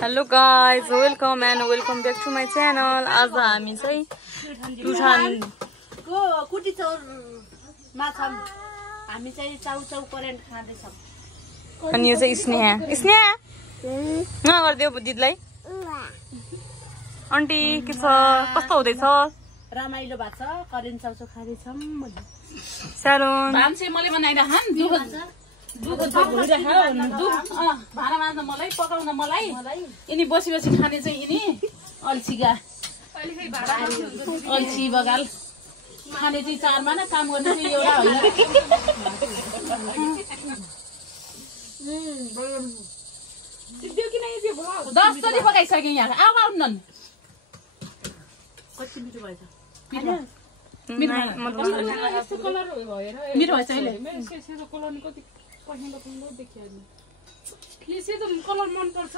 Hello guys, welcome and welcome back to my channel. आज हामी चाहिँ प्युठानको कुटी चौरमा छौँ। हामी चाहिँ चाउचाउ करेन्ट खाँदैछौँ। अनि यो चाहिँ स्नेहा नगरिदेऊ दिदीलाई। आन्टी के छ, कस्तो हुँदैछ? रमाइलो भएको छ, करेन्ट चाउचाउ खाँदैछौँ। स्यालोन मैले बनाइराख भाँडा माझ्न मलाई, पकाउन मलाई, यिनी बसी बसी खाने चाहिँ यिनी अल्छी बगाल खाने चाहिँ चारमा न, काम गर्ने चाहिँ एउटा होइन। 10 चोटि पकाइसकेँ यहाँ। आउन कति मिठो भएछ। मिठो भएछ अहिले। कलर मन पर्छ।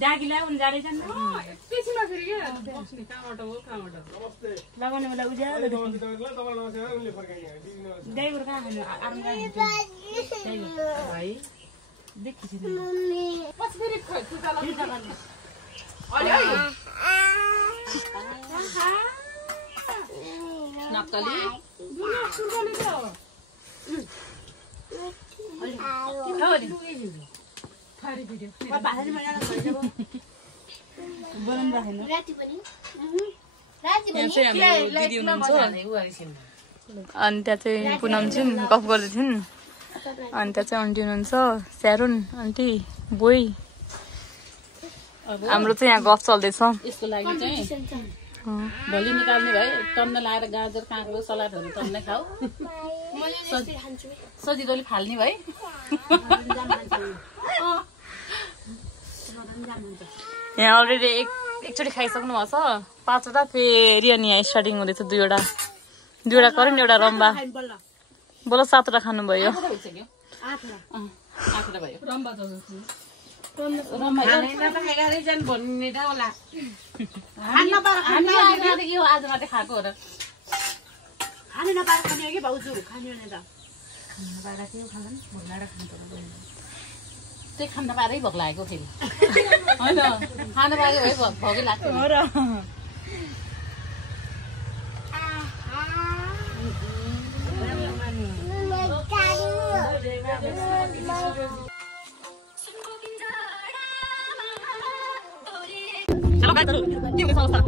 डाकीलाई उनी जाँदैछन् लगाउने बेला उज्यालो ड्राइभर कहाँ खानु नक्कली यहाँ चाहिँ हाम्रो दिदी हुनुहुन्छ अनि त्यहाँ चाहिँ पुनम छिन् गफ गर्दै थिइन्। अनि त्यहाँ चाहिँ आन्टी हुनुहुन्छ, स्यारोन आन्टी, बोई। हाम्रो चाहिँ यहाँ गफ चल्दैछ। यसको लागि चाहिँ भोलि निकाल्ने भए टन्न लाएर गाजर काँक्रो सलादहरू टन्नै खाऊ। सजिलोले फाल्ने भए यहाँ अलरेडी एकचोटि खाइसक्नु भएको छ। 5वटा फेरि अनि यहाँ स्टार्टिङ हुँदैछ। दुईवटा करेन्ट, एउटा रम्बा। बोल 7वटा खानुभयो। यो आज मात्रै खाएको हो र खानु नपाएर खाने हो कि भाउजू खाने भने त त्यही खान पाएरै भोक लागेको फेरि होइन, खान पाएको है भोकै लाग्थ्यो हो र। चलो गाइस, के हुँदैछ अवस्था?